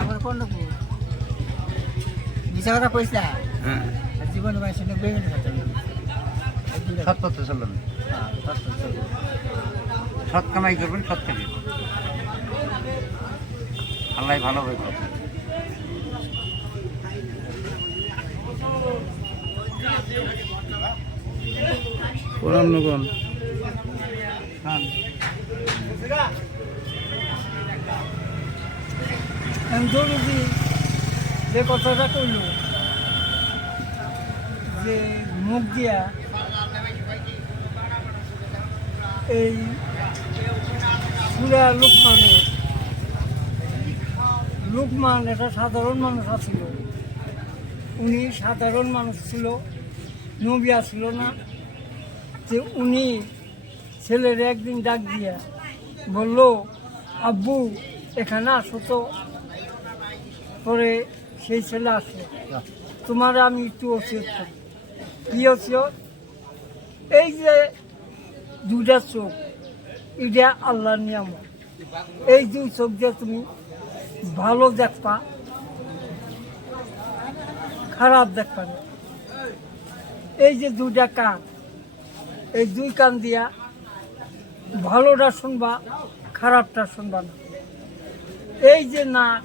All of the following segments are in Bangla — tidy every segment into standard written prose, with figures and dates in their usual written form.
আমার কোন মিশা কথা কইছা হ্যাঁ জীবন বয়সে বেগুন খাতে সৎ পথে চলবেন, সৎ কামাই করবেন, সৎ থেকে আল্লাহ ভালো হবে। কোরআন জরুরি যে কথাটা কইল যে মুখ দিয়া এই সূরা লুকমান এটা সাধারণ মানুষ ছিল, উনি সাধারণ মানুষ ছিল, নবী ছিল না, যে উনি ছেলের একদিন ডাক দিয়া বলল, আব্বু এখানে আসো তো। পরে সেই ছেলে আসলো, তোমার আমি একটু ওসিয়ত করি। কি ওসিয়ত? এই যে দুইটা চোখ, এটা আল্লাহর নিয়ামত। এই দুই চোখ দিয়ে তুমি ভালো দেখবা, খারাপ দেখবা না। এই যে দুইটা কান, এই দুই কান দিয়া ভালোটা শুনবা, খারাপটা শুনবা না। এই যে নাক,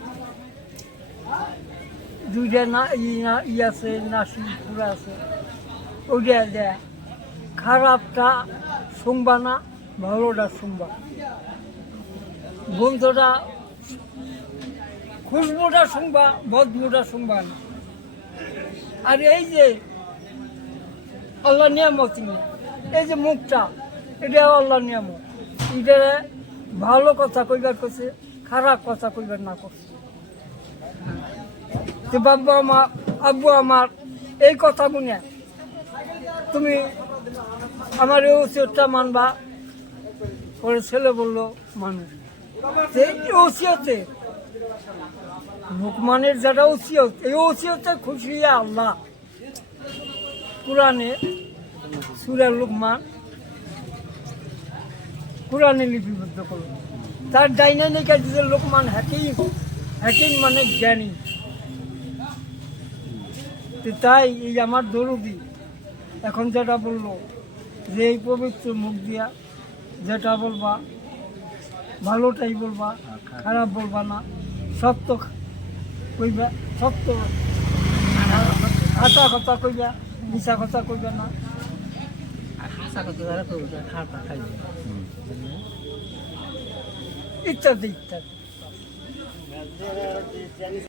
দুইটা না ই আছে, নাসি পুরা আছে, ওইটা দেয় খারাপটা শুনবা না, ভালোটা শুনবা। বন্ধুটা খুশবুটা শুনবা, বদবুটা শুনবা না। আর এই যে আল্লাহ নিয়ামত, এই যে মুখটা, এটা আল্লাহ নিয়ামত। এটা ভালো কথা কইবার করছে, খারাপ কথা কইবার না করছে। যে আব্বু আমার এই কথা গুনে তুমি আমার এই ওসিয়তটা মানবা। পরে ছেলে বলল মানুষ এই ওসিয়তে লুকমানের যেটা ওসিয়ত, এই ওসিয়তে খুশি আল্লাহ কোরআনে সূরা লুকমান কোরআনে লিপিবদ্ধ করল। তার ডাইনামিকা যে লুকমান হাকিম মানে জ্ঞানী। তাই এই আমার দরুদি এখন যেটা বললো যে এই পবিত্র মুখ দিয়া যেটা বলবা ভালোটাই বলবা, খারাপ বলবা না, সত্য কইবা, সত্য হাসা কথা কইবা, মিশা কথা কইবা না। হাসা কথা যারা কইবা খারাপ খাইবে ইত্যাদি ইত্যাদি।